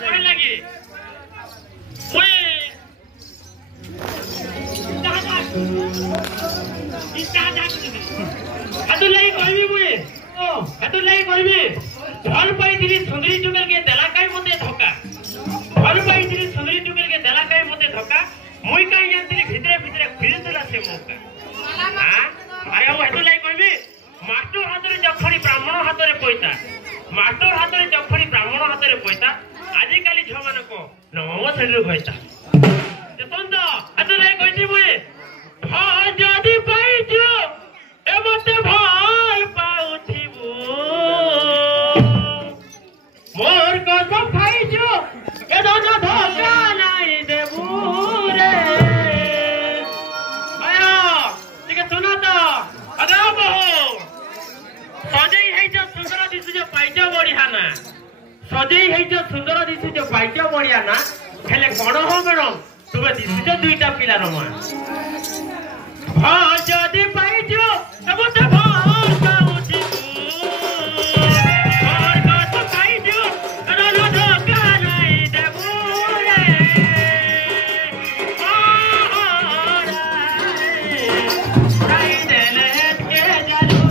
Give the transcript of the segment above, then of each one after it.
कहे लगी ओए हातु लाई कहबी मुए हातु लाई कहबी भल पाई दिली सुंदरी जुगल के देला काई मते धोका भल पाई दिली सुंदरी जुगल के देला काई मते धोका मुई काई जानती भितरे भितरे फिरतला से मौका हां आयो हातु लाई कहबी मास्टर हातरे जखणी ब्राह्मण हातरे पैसा मास्टर हातरे जखणी ब्राह्मण हातरे पैसा आजि काली झ मानको नवम श्रेणी पैसा देखन तो हातु लाई कहती मुए भा जदी पाइजो ए मते भल पाउथिबो मोर कसम खाइजो ए दोनो धोखा नाइ देबू रे आया ठीक सुनो तो अगा बहु सजई है जो सुंदर दिसु जो पाइजो बढ़िया ना सजई है जो सुंदर दिसु जो पाइजो बढ़िया ना हेले कोन हो मैडम तुमे दिसु जो दुईटा पिला रमा भा जदी पाइजो ए मते भल पाउथिबो मोर कसम खाइजो ए दोनो धोखा नाइ देबू रे राई देले के जालू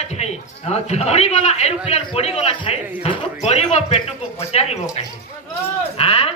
पड़ी गला एरोप्लेन पड़ी गला छाई गरीब पेट को पचारिबो काहे हां